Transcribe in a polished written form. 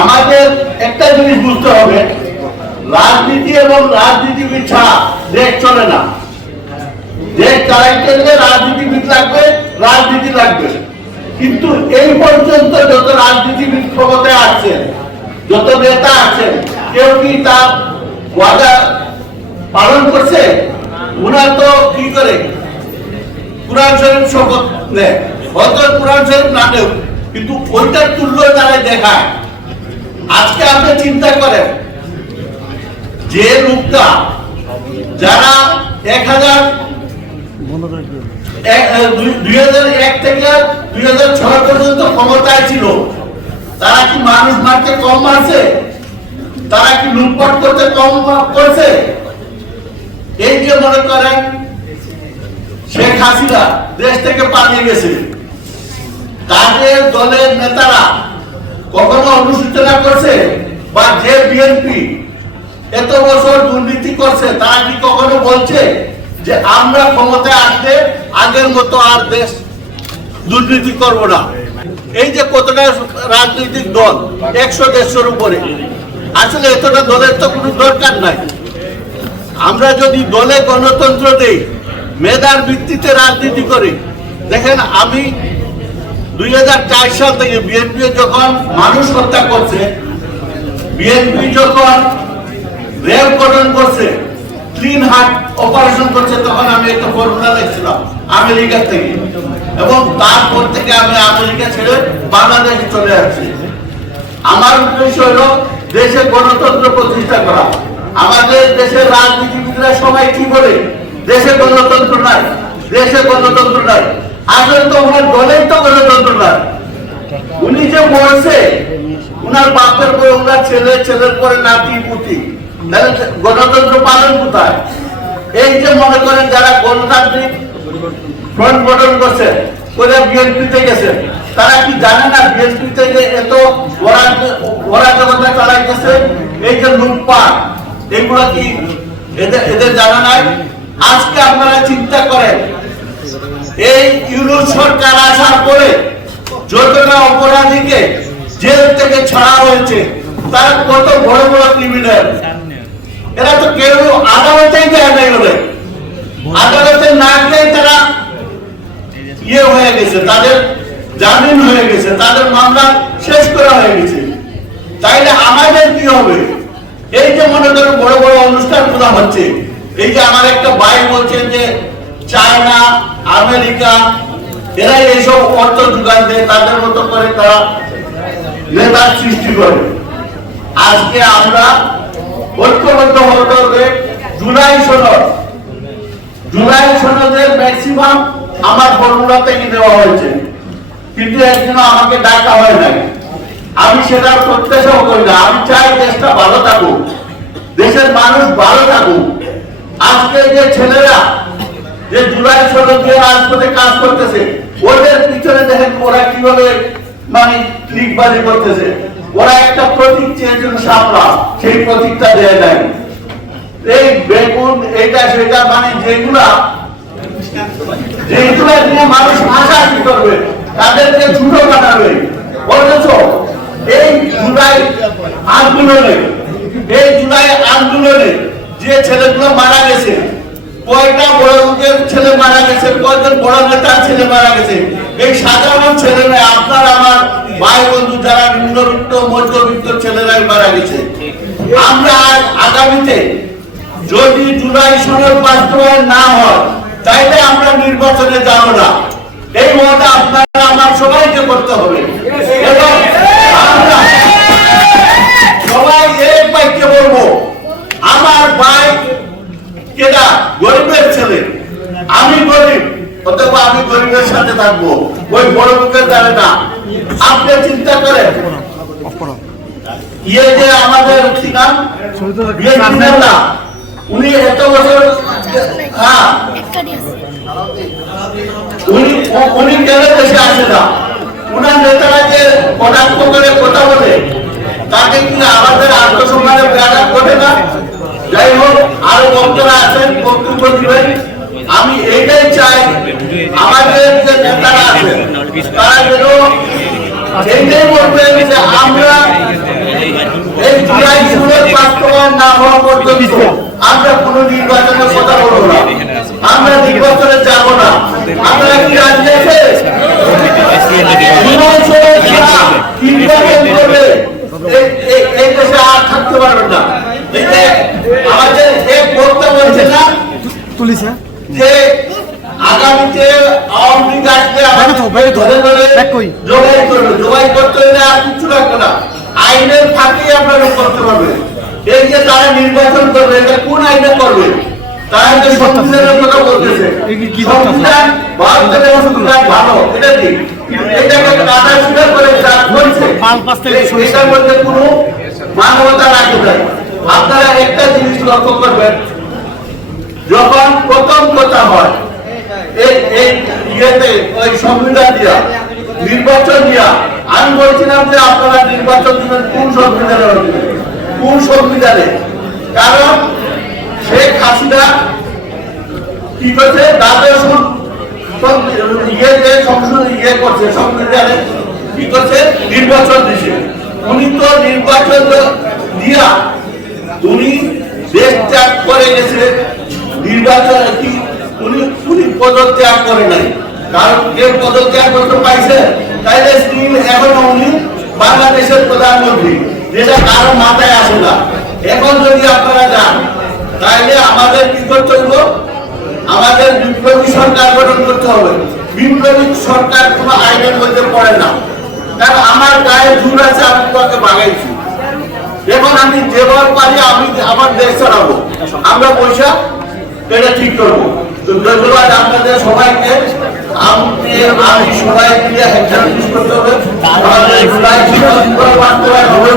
আমাদের একটা জিনিস বুঝতে হবে, রাজনীতি এবং রাজনীতিবিদ ছাড়া দেশ চলে না। দেশ চালাইতে গেলে রাজনীতিবিদ লাগবে, রাজনীতি লাগবে। কিন্তু এই পর্যন্ত যত রাজনীতিবিদ ক্ষমতায় আছেন, যত নেতা আছেন, কেউ কি তার ওয়াদা পালন করছে? উনার তো কি করে কুরআন শরীফ শপথ নেয়, হয়তো কুরআন শরীফ না নেও, কিন্তু ওইটার তুল্য তারা দেখায়। আজকে আপনি চিন্তা করেন, যে লোকটা যারা 2001 থেকে 2006 পর্যন্ত ক্ষমতায় ছিল, তারা কি মানুষ মারতে কম মারছে? তারা কি লুটপাট করতে কম করছে? এই যে মনে করেন শেখ হাসিনা দেশ থেকে পালিয়ে গেছে, তাদের দলের নেতারা কখনো অনুসূচনা করছে? বা যে বিএনপি এত বছর দুর্নীতি করছে, তারা কি কখনো বলছে যে আমরা ক্ষমতায় আসলে আগের মতো আর দেশ দুর্নীতি করব না? এই যে কতটা রাজনৈতিক দল, 100-150 উপরে, আসলে এতটা দলের তো কোনো দরকার নাই। আমরা যদি দলে গণতন্ত্র দেই, মেধার ভিত্তিতে রাজনীতি করি। দেখেন, আমি 2004 সাল থেকে বিএনপি যখন মানুষ হত্যা করছে, বিএনপি যখন রেল গঠন করছে, ক্লিন হার্ট অপারেশন করছে, তখন আমি একটা ফর্মুলা লিখছিলাম আমেরিকা থেকে, এবং তারপর থেকে আমি আমেরিকা ছেড়ে বাংলাদেশে চলে আসছি। আমার উদ্দেশ্য হলো দেশে গণতন্ত্র প্রতিষ্ঠা করা। আমাদের দেশের রাজনীতিবিদরা সবাই কি বলে, দেশে গণতন্ত্র নাই, দেশে গণতন্ত্র নাই। আসলে তো ওনার দলেই তো গণতন্ত্র নাই। উনি যে বলছে উনার বাপের পরে ওনার ছেলে, ছেলের পরে নাতি পুতি, গণতন্ত্র পালন কোথায়? এই যে মনে করেন যারা গণতান্ত্রিক ফ্রন্ট গঠন করছে, করে বিএনপিতে গেছে, তারা কি জানে না বিএনপি থেকে এত অরাজকতা চালাইতেছে? এই যে লুটপাট, এগুলো কি এদের জানা নাই? আজকে আপনারা চিন্তা করেন, এই ইউনূস সরকার আসার পরে যতটা অপরাধীকে জেল থেকে ছাড়া হয়েছে, তারা কত বড় বড় ক্রিমিনাল, এরা তো কেউ আদালতেই দেয় নাই, বলে আদালতে না গিয়ে তারা ইয়ে হয়ে গেছে, তাদের জামিন হয়ে গেছে, তাদের মামলা শেষ করা হয়ে গেছে। তাইলে আমাদের কি হবে? এই যে মনে করেন বড় বড় অনুষ্ঠান গুলো হচ্ছে, এই যে আমার একটা ভাই বলছেন যে চায়না, আমেরিকা, এরা এইসব অর্থ যোগান দেয়, তাদের মতো করে তারা নেতার সৃষ্টি করে। আজকে আমরা ঐক্যবদ্ধ হতে হবে। জুলাই সনদের ম্যাক্সিমাম আমার ফর্মুলা থেকে দেওয়া হয়েছে, কিন্তু একদিন আমাকে ডাকা হয় নাই। আমি সেটা প্রত্যাশাও করি না। আমি চাই দেশটা ভালো থাকুক, দেশের মানুষ ভালো থাকুক। আজকে যে ছেলেরা যে জুলাই সনদ দিয়ে রাজপথে কাজ করতেছে, ওদের পিছনে দেখেন ওরা কিভাবে মানে ক্লিকবাজি করতেছে। ওরা একটা প্রতীক চেয়েছিল শাপলা, সেই প্রতীকটা দেয় নাই। এই বেগুন এইটা সেটা মানে যেগুলা নিয়ে মানুষ হাসাহাসি করবে, তাদেরকে ছোট বানাবে। অথচ এই জুলাই আন্দোলনে যে ছেলেগুলো মারা গেছে, কয়টা বড় লোকের ছেলে মারা গেছে, কয়জন বড় নেতার ছেলে মারা গেছে, এই সাধারণ ছেলেরা, আপনার আমার ভাই বন্ধু যারা নিম্নবিত্ত মধ্যবিত্ত ছেলেরাই মারা গেছে। আমরা আগামীতে যদি জুলাই সনদ বাস্তবায়ন না হয়, তাইলে আমরা নির্বাচনে যাব না। এই মতটা আপনারা আমার সবাইকে করতে হবে, এবং আমরা সবাই এক বাক্যে বলবো, আমার ভাই কেডা গরিবের ছেলে, আমি গরিব, অথবা আমি গরিবের সাথে থাকবো, ওই বড় লোকের দ্বারা না। আপনি চিন্তা করেন, ইয়ে যে আমাদের উনি এত বছর, হ্যাঁ উনি কেন দেশে আসে না? উনার নেতারা যে কটাক্ষ করে কথা বলে, তাকে কি আমাদের আত্মসম্মানের ব্যাঘাত ঘটে না? যাই হোক, আরো বক্তারা আছেন, বক্তব্য দিবেন। আমি এইটাই চাই, আমাদের যে নেতারা আছেন তারা যেন এইটাই বলবেন যে আমরা হওয়া পর্যন্ত আমরা কোনো নির্বাচনের কথা বলবো না, আমরা নির্বাচনে যাব না। আপনারা কি রাজি আছেন? নির্বাচন করবে এই দেশে আর থাকতে পারবেন না। আমাদের এক বক্তা বলছে না যে আগামীতে আওয়ামী লীগ আসলে জবাই করতে হলে আর কিছু লাগবে না, আইনের ফাঁকি আপনারা করতে পারবেন। এই যে তারা নির্বাচন করবে, এটা কোন আইনে করবে? তারা যে সংবিধানের কথা বলতেছে, সংবিধান ভারতের সংবিধান ভালো, এটা ঠিক, এটাকে কাটা ছিঁড়া করে যা করছে এটার মধ্যে কোনো মানবতা রাখে নাই। আপনারা একটা জিনিস লক্ষ্য করবেন, যখন প্রথম কথা হয় ওই সংবিধান দিয়া নির্বাচন দিয়া, আমি বলছিলাম যে আপনারা নির্বাচন দিবেন কোন সংবিধানে, কোন সংবিধানে? কারণ শেখ হাসিনা কি করছে, করছে সংবিধানে কি করছে, নির্বাচন দিছে। উনি তো নির্বাচন দিয়া উনি দেশ ত্যাগ করে গেছে, নির্বাচন কি উনি পদত্যাগ করে নাই। কারণ কেউ পদত্যাগ করতে পাইছে, তাইলে স্টিল এখনো উনি বাংলাদেশের প্রধানমন্ত্রী, যেটা কারো মাথায় আসে না। এখন যদি আপনারা যান, তাইলে আমাদের কি করতে হবে? আমাদের বিপ্লবী সরকার গঠন করতে হবে। বিপ্লবী সরকার কোনো আইনের মধ্যে পড়ে না, কারণ আমার গায়ে জোর আছে, আমি তোমাকে বাগাইছি। এখন আমি যেভাবে পারি আমি আমার দেশ চালাবো, আমরা পয়সা এটা ঠিক করবো। তো ধন্যবাদ আপনাদের সবাইকে। আমি সবাই মিলে একটা জিনিস করতে হবে, আমাদের জুলাই বাস্তবায়ন হবে।